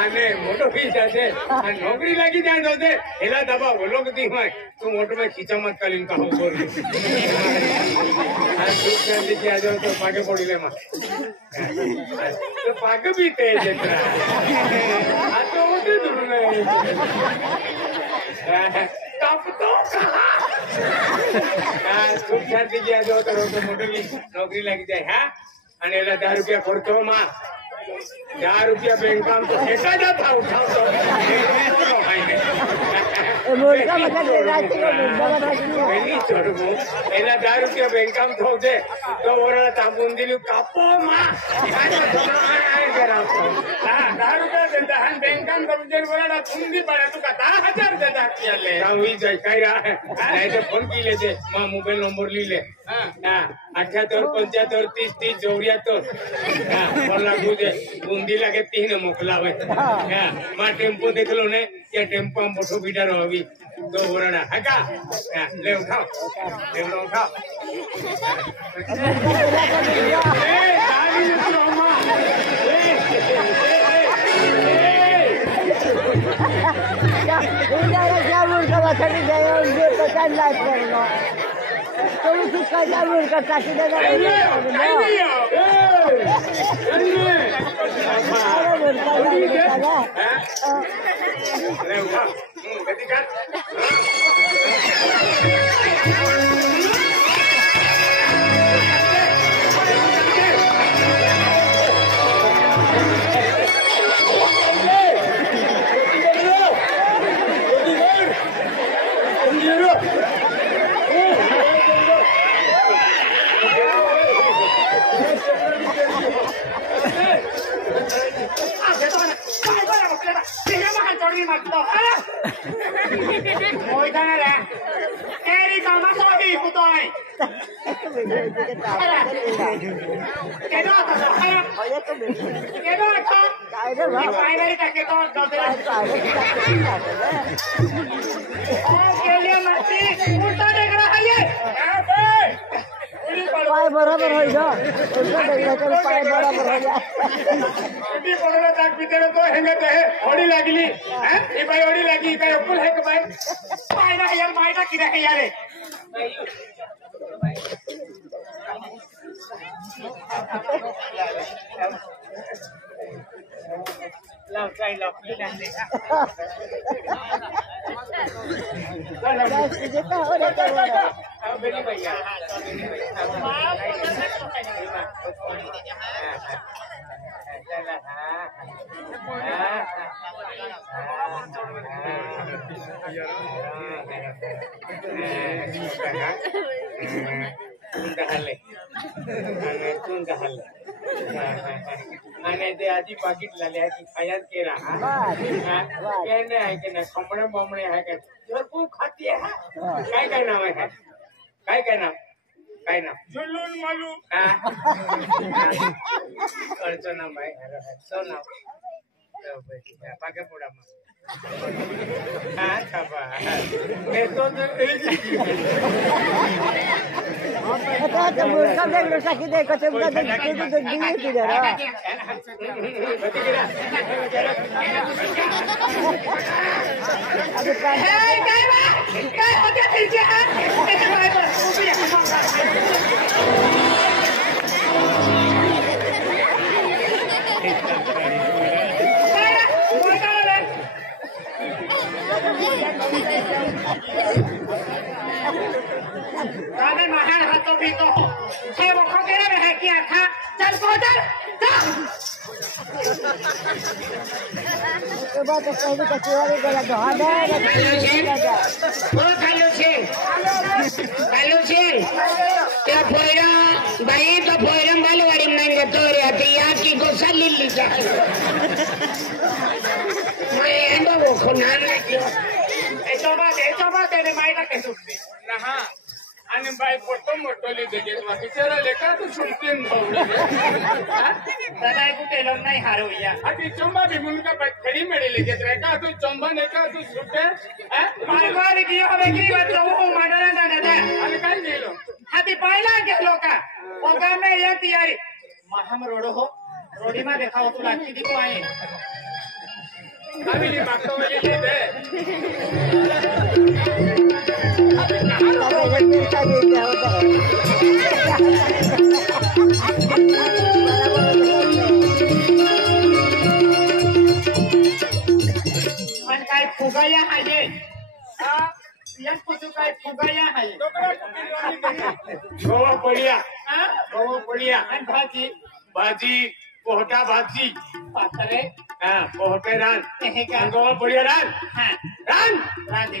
आने मोटो खींचा दे नौकरी लगी जाए तो दे हिला दबा बोलो कि दी मैं तू मोटो में खींचा मत कर इनका हो बोल आज दुख कर दी आ जाओ तो पाके पड़ी ले मां तो पाके भी तेज इतना आज तो उठे दूर नहीं कब तो कहा दुख कर दी आ जाओ तो मोटो की नौकरी लगी जाए हाँ અને એલા 10 રૂપિયા ખોરતો માં 10 રૂપિયા બેંક કામ તો હેઠા જતા ઉઠાવ તો એ મોટા મજા દે રાતી કો મોટા મજા એની છોડું એલા 10 રૂપિયા બેંક કામ થો દે તો ઓરા તાબુંદીલું કાપો માં આય કરાવ હા 10 રૂપિયા દેતા હન બેંક કામ કબજર ઓરા થુંદી પડે તું કા 10000 દેતા કેલે રાવી જાય કઈ રા નહીં તો ફોન કી લે દે માં મોબાઈલ નંબર લી લે हां 78 75 30 30 84 हां बोला गुजे बूंदी लगे तीन मोकलावे हां मा टेम्पो देखलो ने ये टेम्पो में मोटो बीटा रही दो बोरना हका ले उठाओ ए गाड़ी उठाओ मां क्या मुर्गा बचड़ी गयो ये तो चल लाइट करना तो उसका क्या मुर्गा काटी देगा नहीं अरे उठा गति कर बराबर हो जा पाए बराबर हो जा इतनी कोरोना तक भीतर तो हेंगत है ओडी लागली हैं ए भाई ओडी लागी काय अपुल है के भाई पायना यार मायना किरा है यार लाओ ट्राई लाओ प्लीज देखा जेता हो रे अब बेली भैया અને તે આજી પાકીટ લાલે की खायात केला कहने है कि ना खमणे बमणे है कि जो को खाती है काय नाम है काय नाम जुलून मालू करतो ना भाई सो नाम पाके पोड़ा में हां छापा मैं तो तो मुर्गा देख लो सकी देखो चुपका देख दिए थी जरा अरे काय होते तुझे हाथ ऐसे भाई पर रामे महान हाथों भी तो छह वो खोकेरा में है किया था चल कोदर तो बात तो कहने का चोरी गला तो हां हेलो छे क्या फोइरा भाई तो फोइरम बालवाड़ी में नहीं तो रे अतिया की गोसा लिल्ली जा मैं एंडो वो खुना नहीं ऐसा बात है मायना के सुनते ना हां आणि बाई फोटो मोटोली देते बिचारा लेका तू सुनते भावली दादा कुठे लोग नाही हारवया अभी चंबा भी मुनका खड़ी मेरे लेके रहेगा तू चंबा ने का तू सुटे माय मारी की हवे की बात तो वो माडरा ना दादा आणि काय गेलो हाती पाहिला गेलो का ओगा में ये तयारी हम रोड हो रोडी में देखा हो तुला किती को आहे आम्ही मागतो म्हणजे पण काय फुगाया आहे या कुठे काय फुगाया आहे गोवा पडिया हा गोवा पडिया आणि भाजी भाजी पोहटा भाजी पातळे हा पोहटे रान हे का गोवा पडिया रान हा रान रांधे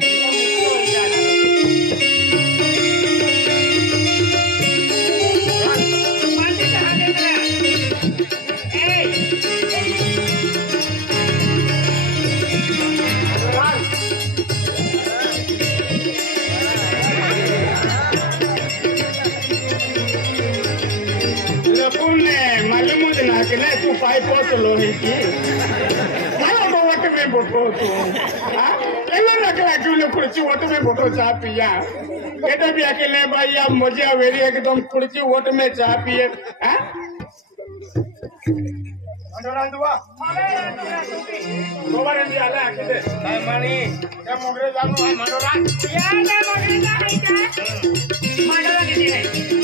तू पाय पोचलो वट में बोटो तू रखला क्यों खुर्ची वट में बोटो चाह पिया बेटा भी अकेले भाई आप मजे वेरी एकदम खुर्ची वट में चाह पिए आला मणी त्या मोगरे जाणू आहे मनोरान या ना मोगरे आहे का मंडळा किती नाही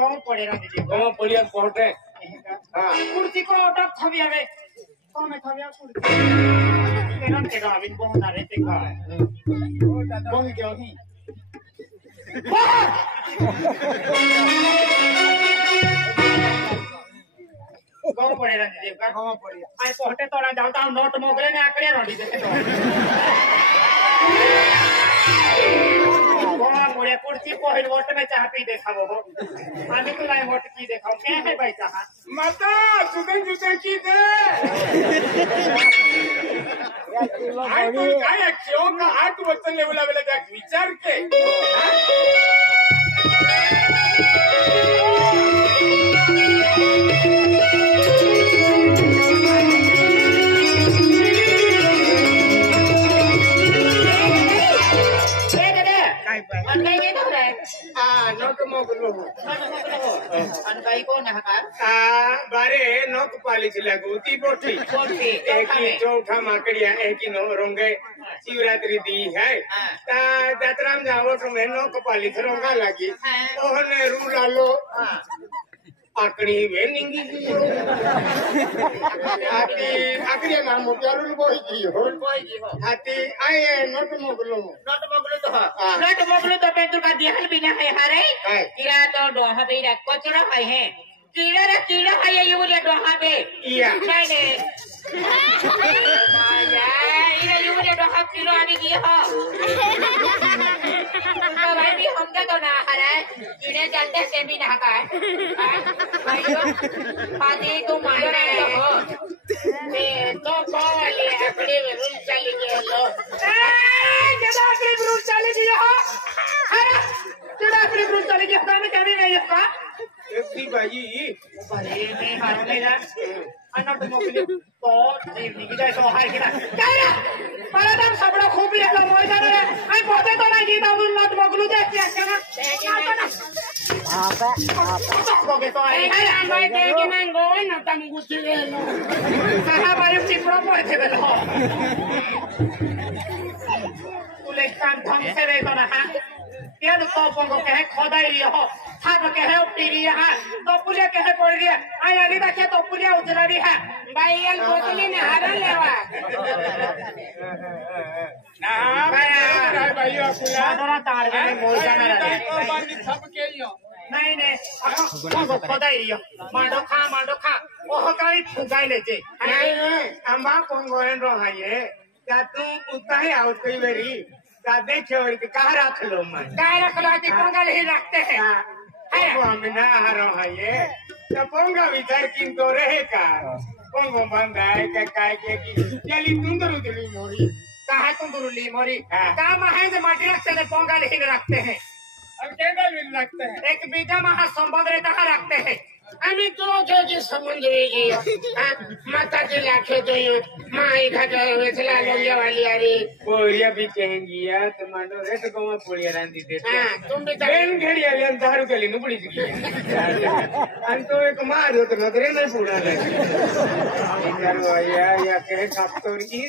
गाँव पड़े रांधे गाँव पड़िया पहुंचे कुर्सी को ऑटो थवी आवे कौन है थवी कुर्सी तेरा के का अभी बहुत ना रहते का बहुत क्यों ही गाँव पड़े रांधे का गाँव पड़े आई पहुंचे तो ना जाता हूं नोट मोगरे ने आकड़े रोटी देखे तो मुझे कुर्सी पहिल वोट में चाह पी देखा वो आने को लाए वोट की देखा क्या है भाई चाह माता सुगन जुते की दे आई तो काय क्यों का आठ वचन लेवला वेला जा विचार के नोट मोगलो अनबाई को ना का बारे नोक पालिश लागू ती बोठी एक ही चौथा माकड़िया एक ही नो रोंगे शिवरात्रि दी है ता जात्राम जाओ तो मैं नोक पालिश रोंगा लगी ओहने रू लालो आकड़ी वे निंगी आकड़ी ना मोटारू बोई जी हो हाथी आए नोट मोगलो तो पेंटू का दिहल बिना है हारे कीड़ा तो डोहा पे रख कचरा है कीड़ा है ये बोले डोहा पे या नहीं नहीं यार ये बोले डोहा कीड़ा आने की हो तो भाई भी हम तो ना हरा कीड़े चलते से भी ना का भाई पानी तो मारो ना हो तो कौन ले अपने में रूल चली गए लो जब अपने रूल चली गए हो अरे जब अपने रूल चली गए काम करने नहीं है का एकती बाजी अरे नहीं हारो नहीं ना अनट मोकली तो जीवनी की जाए तो हाय की ना क्या रे पर दम सबड़ा खूब ही है मोर जाने रे आई पोते तो ना गीता उन नट मोकलू जा क्या करना आपे तो आई है भाई दे के मैं गोल ना तम गुच्छी ले लो कहां बारे चिपरो पड़े थे बेलो तू ले काम ढंग से रे तो ना क्या तो पंगो के है खोदाई हो थाप के है उठीरी है तो पुलिया के है पड़ गया आई अली बच्चे तो पुलिया उतरा रही है भाई ये बोतली ने हारा लेवा ना भाई अपुला दोनों तार में मोल जाना रहे सब के ही नहीं नहीं पंगो खोदाई हो मांडो खा ओह काई फुगाई लेते नहीं अम्बा पंगो रो है ये क्या तू उतना ही आउट कई बेरी देखे और कहाँ रख लो मैं कहाँ रख लो आती पोंगल ही रखते हैं है वो हमें ना हरो है ये तो पोंगा विचार किन तो रहेगा पोंगो बंदा है क्या काय के की चली तुम तो रुदली मोरी कहाँ तुम तो रुदली मोरी कहाँ महेंद्र से माटी रखते हैं पोंगल ही रखते हैं अब केंद्र भी रखते हैं एक बीजा महा संबंध रहता है रखते हैं आम्ही तो जे समुद्र वेगळी माताची लाखे तो माई खातर वेचला लोग्यावाली अरे पोरिया भी कहेंगी यार टमाटो रेट को पोरिया रांधी देते तुम भी बेन घड़ी आली आणि 10 रुपयाली नुकडी आणि तो एक मार होतो ना रे नाही पुढे या कहे कापतो की